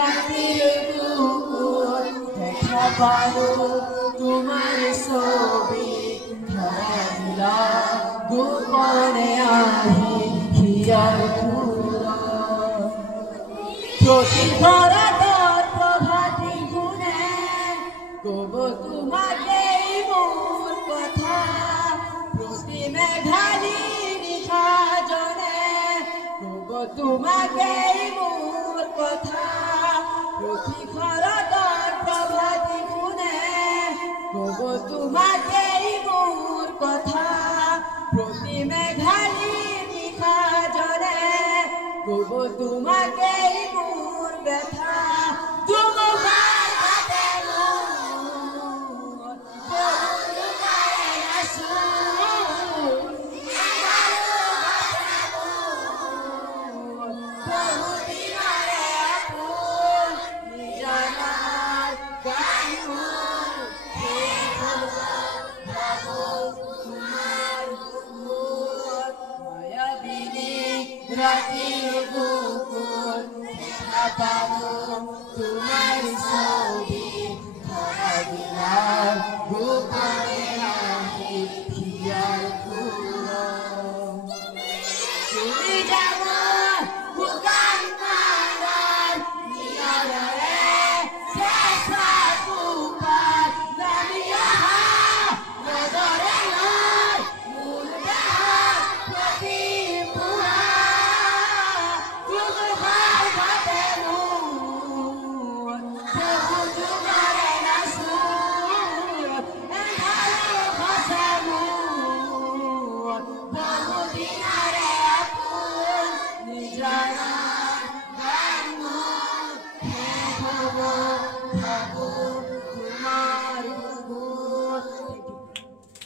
রাতের বুকুর দেখা পালো তোমার ছবি ধরা দিলা গোপনে আহি হিয়ার ফুলা প্রতিভরাটার প্রভাতী গুণে কব তোমাকে মোর কথা প্রতি মেঘালি নিশা জনে কব তোমাকে মোর কথা প্রতিভরাটার প্রভাতী গুণে কব তোমাকে মোর কথা প্রতি মেঘালি নিশা জনে কব তোমাকে মোর ব্যথা তোমার হাতে রাতের বুকুর দেখা পালো তোমার ছবি ধরা দিলা